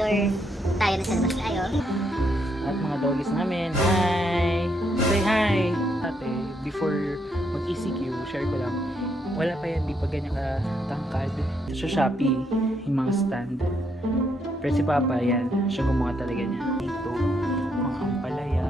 outdoor tayo na sa labas tayo. At mga doggies namin, hi! Say hi! Ate, before mag-ECQ, share ko lang, wala pa yan, di pa ganyan katangkad. Sa Shopee, yung mga stand. Pero si Papa, yan, siya gumawa talaga niya. Ito, mga ampalaya.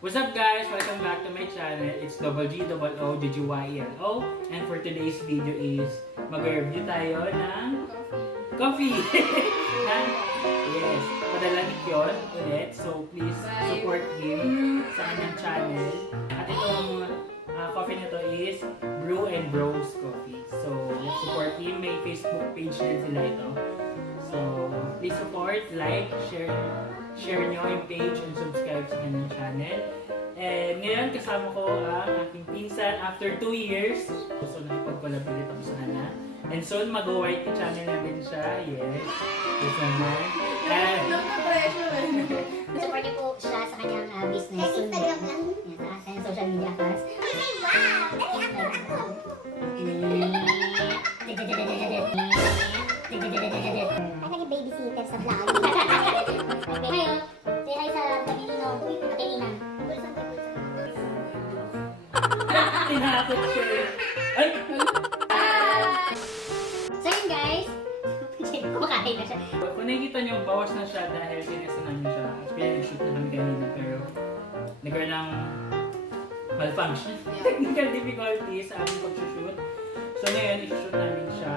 What's up guys? Welcome back to my channel. It's GGOOGGYELO. And for today's video is mag-review tayo ng coffee. Yes, padalamig yun ulit. So please support him sa kanyang channel. At itong coffee na to is Brew and Bros Coffee. So let's support him. May Facebook page din sila ito. So please support, like, share nyo yung page and subscribe sa kanyang channel. And ngayon kasama ko ang aking pinsan after 2 years. So nakipag-collab ulit ako sa kanya. And soon mag-white channel na din siya. Yes. Yes naman. And Support niyo po siya sa kanyang business. Sa Instagram lang. Yan, sa kanyang social media accounts. Ay, naging babysitter sa vlog. Ngayon, say hi sa Pagilino. Pagilina. tinakot siya eh. Ay! So yun guys, kumakain na siya. Kung nakikita nyo, bawas na siya dahil sinasanan nyo siya. Actually, nag-shoot na kami kanina pero nagkaroon ng malfunction. Technical difficulties sa aming pag-shoot. So ngayon, i-shoot namin siya.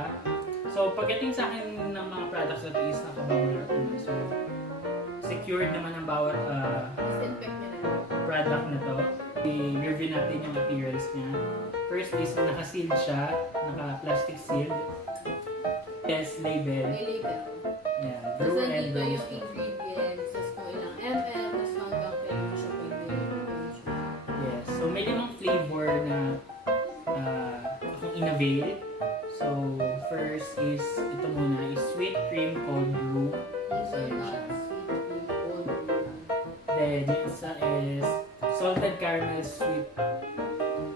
So pagdating sa akin ng mga products na ito is nakabawal natin. So secured naman ang bawat product na to. I-review natin yung appearance niya. First is naka-sealed siya, naka-plastic sealed. Yes, label. May label. Yeah, Tapos Brew and nandito Bros. yung ingredients, tapos kung ilang ml, tapos hanggang kailan mo siya pwede i-consume. Yes, so may limang flavor na akong in-avail. So first is, ito muna is sweet cream cold brew. These are Ayan not siya. sweet cream cold brew. Then yung isa is salted caramel sweet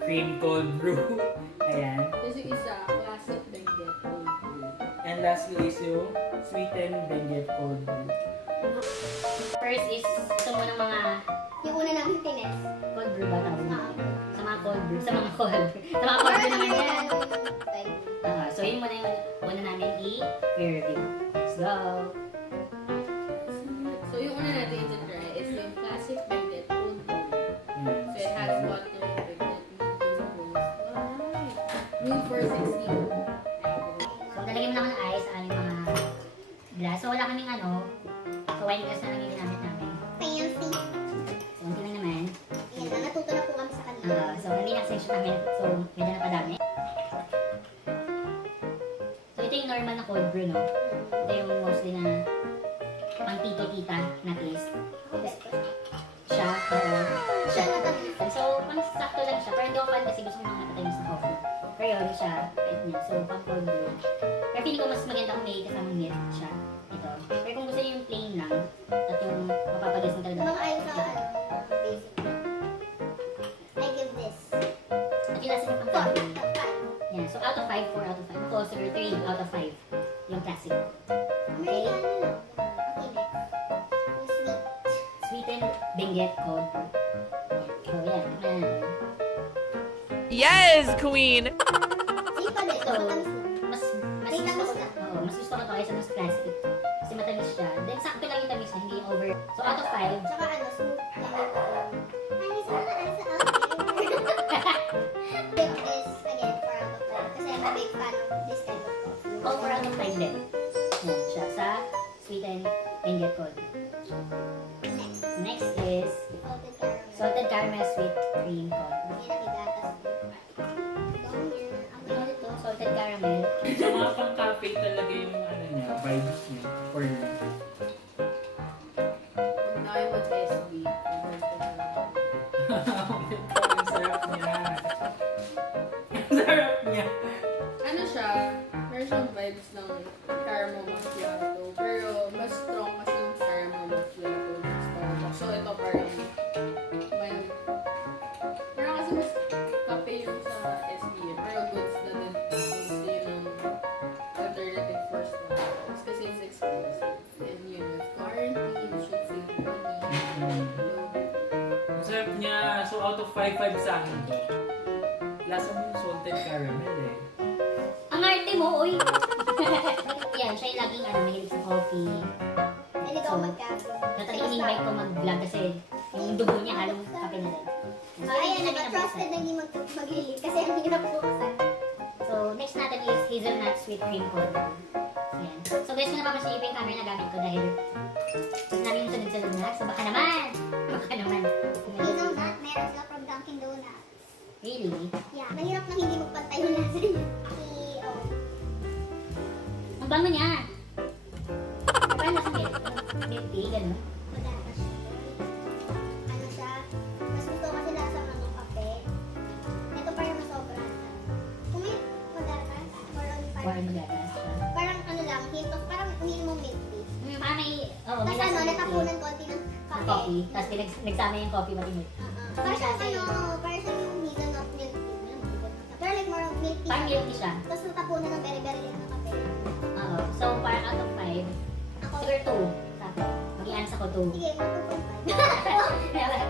cream cold brew. Ayan. Tapos yung isa, classic Benguet cold brew. And lastly is yung sweetened Benguet cold brew. First is, ito muna mga, yung una namin tines. Cold brew ba tawag mo? Sa mga cold brew. Sa mga cold brew. Sa mga cold brew naman yan. So yun muna yung una namin i-review. Let's go! So yung una natin i-try is yung classic Benguet cold brew. So it has water, Benguet, room for 16. So lalagyan mo na ako ng ice sa aming mga glass. So wala kaming so wine glass na lang yung ginamit namin. Fancy! So unti lang naman. Ayan na, natuto na po kami sa kanila. So hindi na-section namin. So medyo napadami. So ito yung normal na cold brew, no? Ito yung mostly na pang tito-tita na taste. Siya, siya. So pang sakto lang siya. Pero hindi ako fan kasi gusto ko mga matamis na coffee. Pero yun siya, kahit niya. So pang cold brew. Pero feeling ko mas maganda kung may kasamang milk siya. Ito. Pero kung gusto niyo yung plain lang, at yung mapapagas na talaga. Mga ayaw sa basic. I give this. At yung lasa niya pang coffee. Yeah, so out of 5, 4 out of 5. Ako, so 3 out of 5. Yung classic. Okay? Okay, next. Yung sweet. Sweetened Benguet cold brew. So yeah, Yes, queen! Sweet pa din. Ito, Matamis lang. mas May gusto ko, tamis na. mas gusto ko to kaysa mas classic. Kasi matamis siya. Then sakto lang yung tamis niya, hindi yung over. So out of 5, Tsaka smooth lang. Ay, sa Give this, again, 4 out of 5. Kasi I'm a big fan of this kind of coffee. all 4 out of 5 din. Yan siya, sa sweetened Benguet cold. Next is Salted caramel. salted caramel sweet cream cold. Yan ang igatas. Dong yan. Ang Ano ito? Salted caramel. So mga pang-cafe talaga yung niya, vibes niya. For me. Pag na kayo mag-SB, Ang sarap niya. Ang sarap niya. ano siya, meron siyang vibes ng caramel macchiato. Pero mas strong kasi yung caramel macchiato ng Starbucks. So ito parang out of 5 sa akin to. Lasa mo yung salted caramel eh. Ang arte mo, uy! Yan, siya yung laging mahilig sa coffee. Pwede ka mag-cafe. Natali in-invite ko mag-vlog kasi yung dugo niya halong kape na rin. So, Ayan, namin naka-trusted na hindi mag-lilip kasi ang hirap buksan. So, next natin is hazelnut sweet cream cold brew. Ayan. So, guys, kung napapansin niyo yung camera na gamit ko dahil gusto namin yung sunod-sunod na. So, baka naman! Baka naman. Hazelnut, meron sila from Dunkin' Donuts. Really? Yeah, mahirap na hindi magpantay yung lasa niya. Ang bango niya! Parang nasa milk tea, gano'n. Madalas. Ano siya? Mas gusto ko kasi lasa ng kape. Ito parang masobra. Kung may madalas, more on Or parang, magagas siya. parang ano lang, hint of, parang hindi mo milk tea. Parang may, oo, may Tapos lasa ano, milk tea. natapunan konti ng Ng kape. coffee. Tapos nagsama yung coffee pati milk. Parang siyang parang siyang yung hazelnut milk tea. Pero like more of milk tea. Parang milk tea siya. Tapos natapunan ng bere-bere ng kape. Oo. So, parang out of 5, Ako, siguro 2. Sabi. Mag-i-ans ako 2. sige,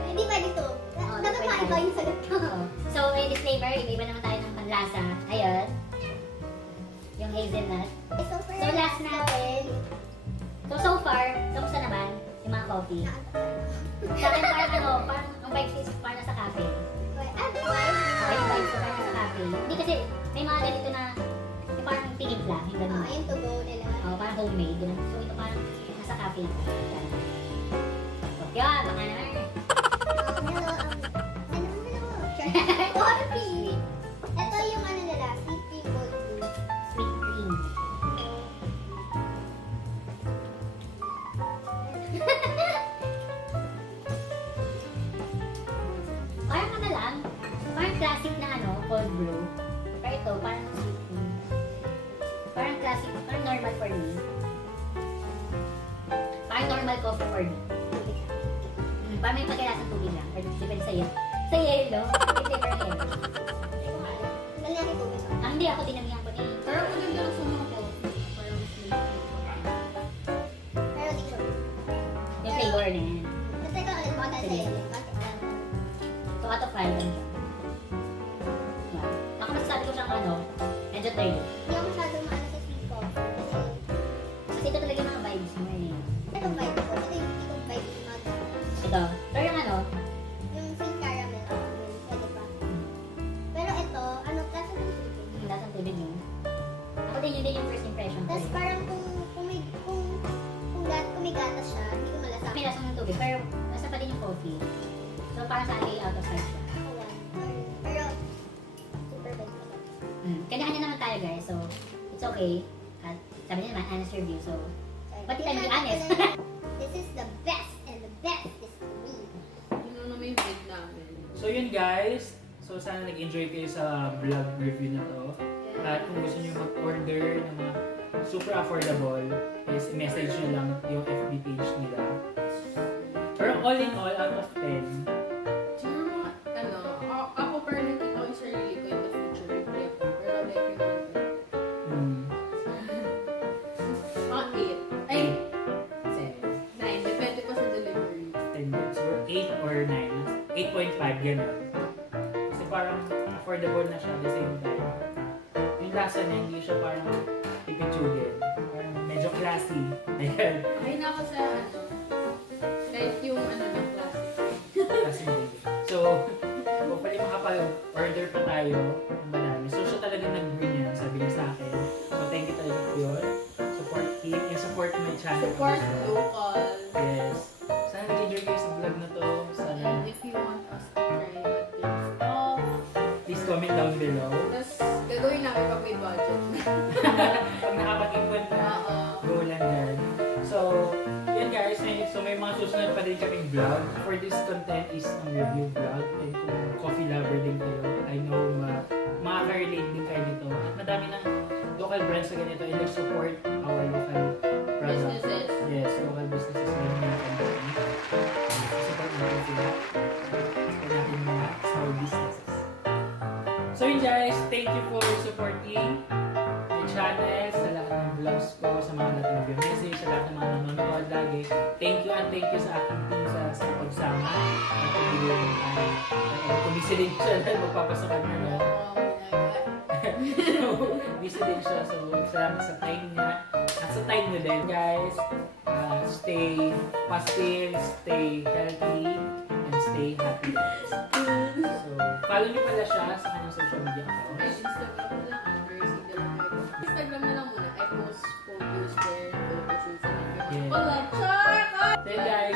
hindi pwede to. Oo, Dapat pwede. maiba yung sagot ko. Oo. So, may disclaimer, iba-iba naman tayo ng panlasa. Ayun. Yung hazelnut. So, last natin. So far, kamusta naman yung mga coffee? Sa akin parang parang ang vibes is parang nasa cafe. Okay, yung vibes ko parang nasa cafe. Hindi kasi, may mga ganito na, yung parang tinimpla, yung ganun. Ayun to go nila. Oo, parang homemade, ganun. So, ito parang nasa cafe. Yan. So, yun, baka naman. Coffee. Ito yung ano nila, sweet cream cold brew. Sweet cream. Parang ano lang, parang classic na cold brew. Pero ito, parang sweet cream. Parang classic, parang normal for me. Parang normal coffee for me. Parang may pagkalasang tubig lang. Or depende sa'yo. Sa yelo. May flavor ng yelo. Lagyan ng tubig. Hindi ako dinamihan ko ni. Pero maganda lang sa mga coffee. Parang mas milk. Pero di sure. Yung flavor na yan. Basta ikaw ulit baka dahil sa Sige. yelo. Bakit lang? So, out of 5 lang siya. Diba? Ako masasabi ko siyang medyo 3. Hindi ako masyadong maano sa sweet coffee. Kasi ito talaga yung mga vibes mo eh. Ito vibe ko. Ito yung hindi ko vibe yung mag Ito. Pero yung yung sweet caramel. Pwede pa. Pero ito, ano, klase ng sweet. yung lasang tubig yun. Ako din yun din yung first impression ko Tapos eh. parang kung may gatas siya, hindi ko malasa. May lasang ng tubig, pero nasa pa din yung coffee. So, parang sa akin out of 5 siya. Ako one. Pero, super vibe ko. Kanya-kanya naman tayo guys, so it's okay. At sabi niya naman, honest review, so Ba't di tayo maging honest? This is the best, and the best is me. Yun na may bread namin. So yun guys, so sana nag-enjoy kayo sa vlog review na to. At kung gusto niyo mag-order ng mga super affordable, is message nyo lang yung FB page nila. Pero all in all, out of 10, Siguro mga, ako parang nakita ko yung sarili ko in the future. Review ako. Pero like yung mga 8. Ay, 7, 9. Depende pa sa delivery. 10 so 8 or 9, 8.5 gano'n. Kasi parang affordable na siya at the same time. Yung lasa niya, hindi siya parang pipitsugin. Parang medyo classy. Ayan. Ay, na ako sa kahit yung ng classic. Classy din. So, hopefully makapag-order pa tayo ng madami. So, siya talaga nag-brew niya, sabi niya sa akin. So, thank you talaga for yun. Support him and support my channel. Support also. local. Yes. Sana nag-enjoy kayo sa vlog na to. Sana, And if you want us to try what things off, please comment down below. tapos gagawin namin pag may budget. Pag nakapag-ipon na, Oo. go lang dyan. So, yun guys. So, may mga susunod pa din kaming vlog. For this content is ang review vlog. And kung coffee lover din kayo, I know makaka-relate din kayo dito. At madami ng local brands na ganito and support our local products. Businesses. Yes, local businesses na yung mga company. Support natin sila. Support natin yung mga small businesses. So yun guys, thank you for supporting my channel, sa lahat ng vlogs ko, sa mga lahat ng nag-message, sa lahat ng mga nanonood lagi. Thank you and thank you sa aking team sa pagsama at pagbigay ng time at busy din siya dahil magpapasokan na, no? Oh my God. So, busy din siya. So, salamat sa time niya. At sa time niyo din, guys. Stay positive, stay healthy, and stay happy, guys. So, follow niyo pala siya sa kanyang social media Ay, accounts. Instagram na lang, under Sigal Marco. Instagram na lang muna. I post photos there, photoshoot sa Yeah. Wala, char! Then, guys,